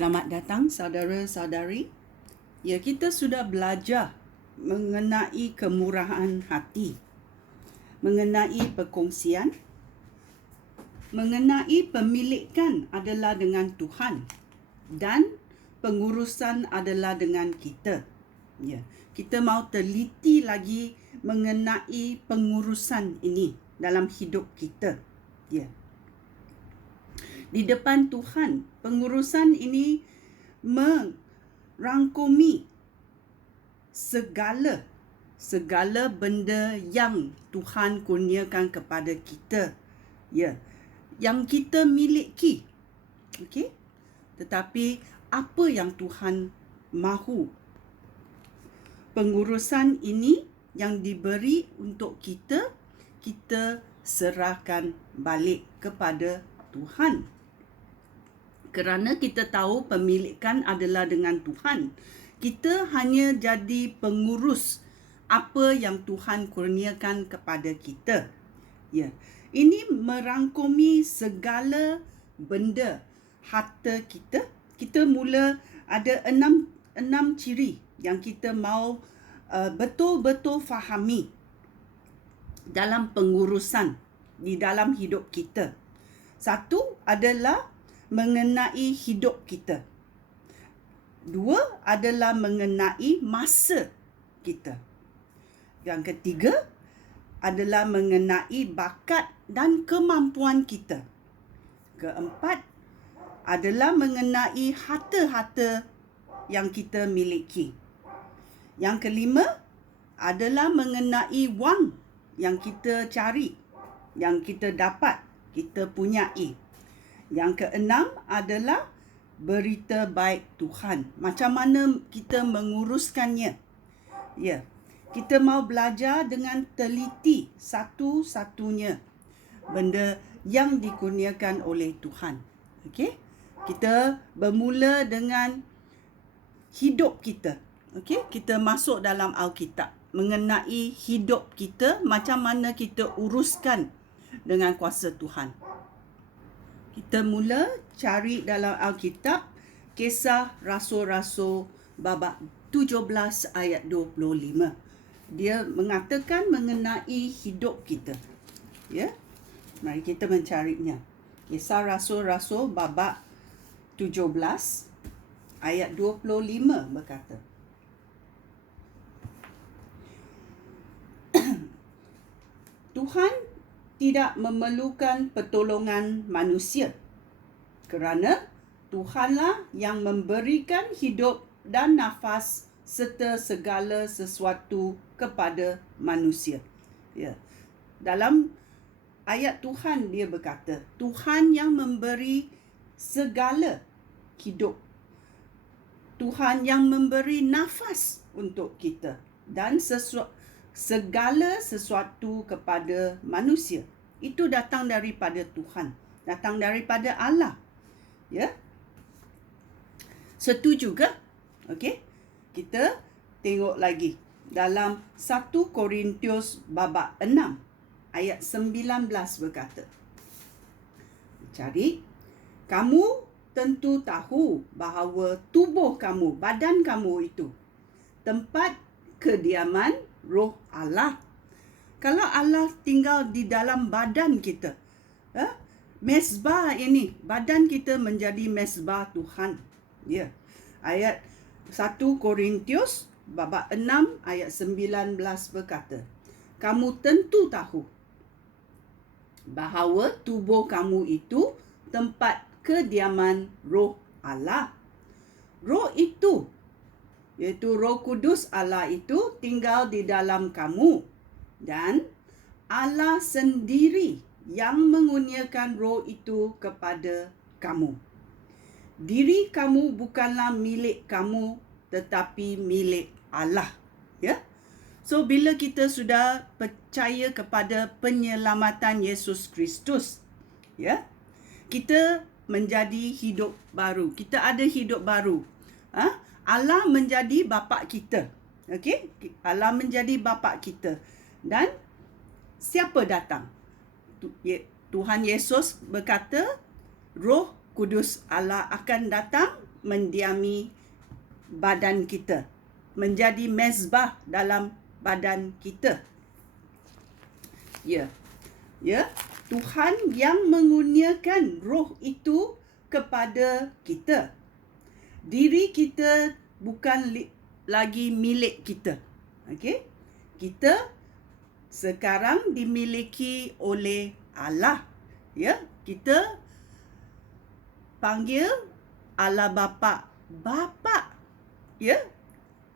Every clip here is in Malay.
Selamat datang saudara-saudari. Ya, kita sudah belajar mengenai kemurahan hati, mengenai perkongsian, mengenai pemilikan adalah dengan Tuhan dan pengurusan adalah dengan kita. Ya, kita mau teliti lagi mengenai pengurusan ini dalam hidup kita. Ya. Di depan Tuhan, pengurusan ini merangkumi segala benda yang Tuhan kurniakan kepada kita, ya, yang kita miliki. Okey, tetapi apa yang Tuhan mahu, pengurusan ini yang diberi untuk kita serahkan balik kepada Tuhan. Kerana kita tahu pemilikan adalah dengan Tuhan, kita hanya jadi pengurus apa yang Tuhan kurniakan kepada kita. Ya, ini merangkumi segala benda harta kita. Kita mula ada enam ciri yang kita mau betul-betul fahami dalam pengurusan di dalam hidup kita. Satu adalah mengenai hidup kita. Dua adalah mengenai masa kita. Yang ketiga adalah mengenai bakat dan kemampuan kita. Keempat adalah mengenai harta-harta yang kita miliki. Yang kelima adalah mengenai wang yang kita cari, yang kita dapat, kita punyai. Yang keenam adalah berita baik Tuhan. Macam mana kita menguruskannya. Ya, kita mau belajar dengan teliti satu-satunya benda yang dikurniakan oleh Tuhan. Okey? Kita bermula dengan hidup kita. Okey? Kita masuk dalam Alkitab mengenai hidup kita, macam mana kita uruskan dengan kuasa Tuhan. Kita mula cari dalam Alkitab Kisah Rasul-Rasul bab 17 ayat 25. Dia mengatakan mengenai hidup kita. Ya. Mari kita mencarinya. Kisah Rasul-Rasul bab 17 ayat 25 berkata, Tuhan tidak memerlukan pertolongan manusia, kerana Tuhanlah yang memberikan hidup dan nafas serta segala sesuatu kepada manusia. Ya. Dalam ayat Tuhan dia berkata, Tuhan yang memberi segala hidup. Tuhan yang memberi nafas untuk kita dan segala sesuatu kepada manusia. Itu datang daripada Tuhan, datang daripada Allah. Ya. Setuju ke? Okey. Kita tengok lagi dalam 1 Korintus bab 6 ayat 19 berkata, Cari, kamu tentu tahu bahawa tubuh kamu, badan kamu itu tempat kediaman Roh Allah. Kalau Allah tinggal di dalam badan kita, mesbah ini, badan kita menjadi mesbah Tuhan. Ya. Ayat 1 Korintus bab 6 ayat 19 berkata, kamu tentu tahu bahawa tubuh kamu itu tempat kediaman Roh Allah. Roh itu, iaitu Roh Kudus Allah itu tinggal di dalam kamu, dan Allah sendiri yang mengurniakan Roh itu kepada kamu. Diri kamu bukanlah milik kamu, tetapi milik Allah. Ya. So bila kita sudah percaya kepada penyelamatan Yesus Kristus, ya, kita menjadi hidup baru. Kita ada hidup baru. Allah menjadi bapa kita. Okey? Allah menjadi bapa kita. Dan siapa datang? Tuhan Yesus berkata, Roh Kudus Allah akan datang mendiami badan kita, menjadi mezbah dalam badan kita. Ya. Tuhan yang mengurniakan roh itu kepada kita. Diri kita bukan lagi milik kita. Okey? Kita sekarang dimiliki oleh Allah. Ya, kita panggil Allah Bapa. Ya.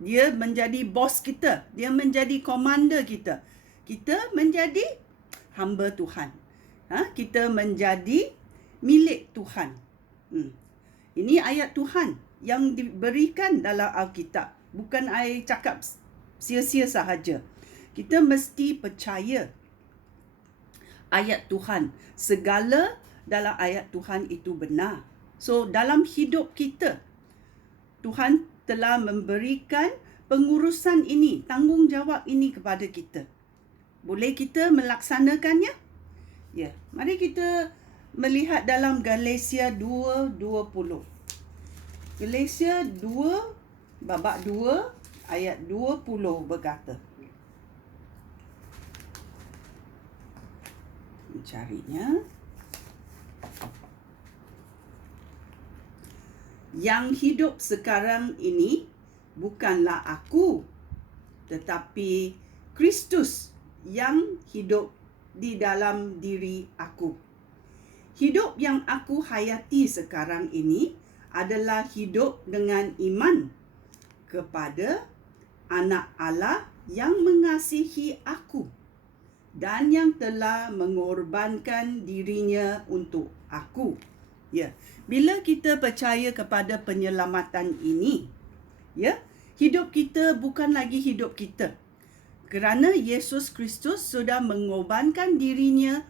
Dia menjadi bos kita, dia menjadi komander kita. Kita menjadi hamba Tuhan. Kita menjadi milik Tuhan. Ini ayat Tuhan yang diberikan dalam Alkitab. Bukan I cakap sia-sia sahaja. Kita mesti percaya ayat Tuhan. Segala dalam ayat Tuhan itu benar. So, dalam hidup kita, Tuhan telah memberikan pengurusan ini, tanggungjawab ini kepada kita. Boleh kita melaksanakannya? Ya, mari kita melihat dalam Galatia 2:20. Galatia 2 babak 2 ayat 20 berkata. Mencarinya. Yang hidup sekarang ini bukanlah aku, tetapi Kristus yang hidup di dalam diri aku. Hidup yang aku hayati sekarang ini adalah hidup dengan iman kepada Anak Allah yang mengasihi aku dan yang telah mengorbankan dirinya untuk aku. Ya, bila kita percaya kepada penyelamatan ini, ya, hidup kita bukan lagi hidup kita. Kerana Yesus Kristus sudah mengorbankan dirinya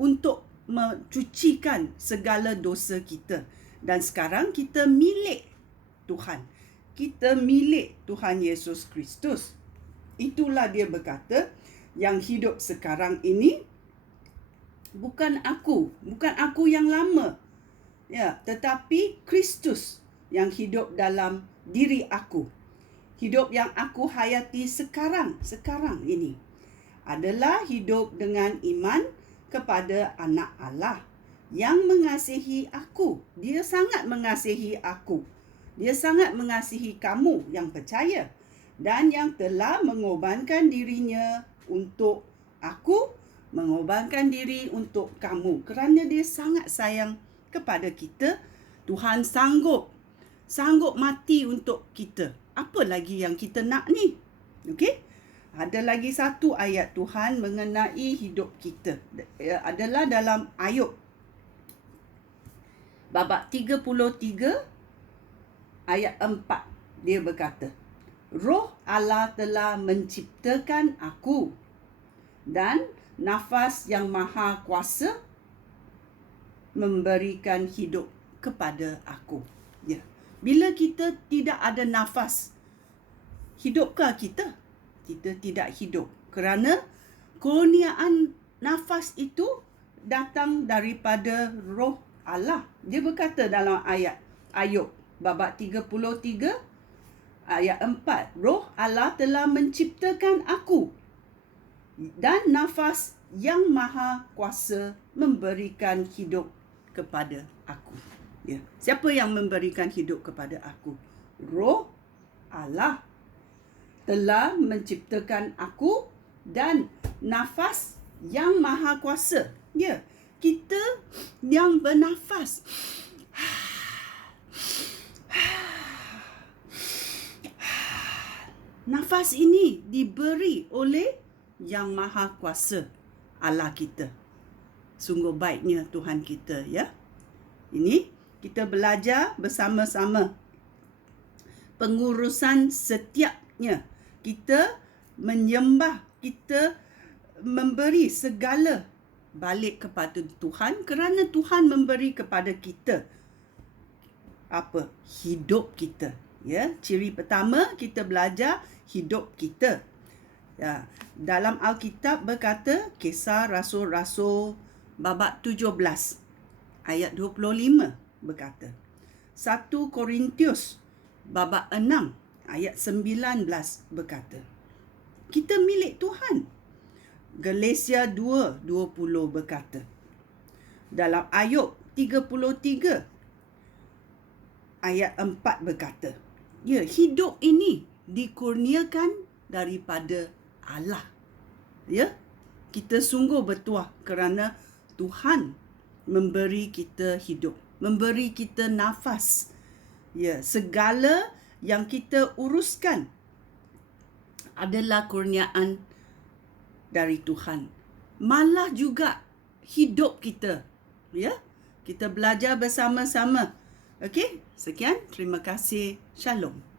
untuk mencucikan segala dosa kita. Dan sekarang kita milik Tuhan. Kita milik Tuhan Yesus Kristus. Itulah dia berkata, yang hidup sekarang ini bukan aku yang lama. Ya, tetapi Kristus yang hidup dalam diri aku. Hidup yang aku hayati sekarang ini adalah hidup dengan iman kepada Anak Allah yang mengasihi aku. Dia sangat mengasihi aku. Dia sangat mengasihi kamu yang percaya dan yang telah mengorbankan dirinya untuk aku, mengorbankan diri untuk kamu. Kerana dia sangat sayang kepada kita, Tuhan sanggup mati untuk kita. Apa lagi yang kita nak ni? Okey? Ada lagi satu ayat Tuhan mengenai hidup kita. Adalah dalam Ayub babak 33 ayat 4. Dia berkata, Roh Allah telah menciptakan aku dan nafas yang maha kuasa memberikan hidup kepada aku. Ya. Bila kita tidak ada nafas, hidupkah kita? Kita tidak hidup. Kerana kurniaan nafas itu datang daripada Roh Allah. Dia berkata dalam ayat Ayub babak 33 ayat 4. Roh Allah telah menciptakan aku dan nafas yang maha kuasa memberikan hidup kepada aku. Ya. Siapa yang memberikan hidup kepada aku? Roh Allah telah menciptakan aku dan nafas yang maha kuasa. Ya. Kita yang bernafas. Nafas ini diberi oleh yang maha kuasa, Allah kita. Sungguh baiknya Tuhan kita, ya. Ini kita belajar bersama-sama. Pengurusan setiapnya. Kita menyembah, kita memberi segala balik kepada Tuhan kerana Tuhan memberi kepada kita apa? Hidup kita. Ya, ciri pertama kita belajar hidup kita. Ya, dalam Alkitab berkata Kisah Rasul-Rasul babak 17 ayat 25 berkata, 1 Korintius babak 6 ayat 19 berkata, kita milik Tuhan. Galatia 2:20 berkata. Dalam Ayub 33 ayat 4 berkata, ya, hidup ini dikurniakan daripada Allah. Ya, kita sungguh bertuah kerana Tuhan memberi kita hidup, memberi kita nafas. Ya, segala yang kita uruskan adalah kurniaan dari Tuhan. Malah juga hidup kita. Ya, kita belajar bersama-sama. Okey, sekian. Terima kasih. Shalom.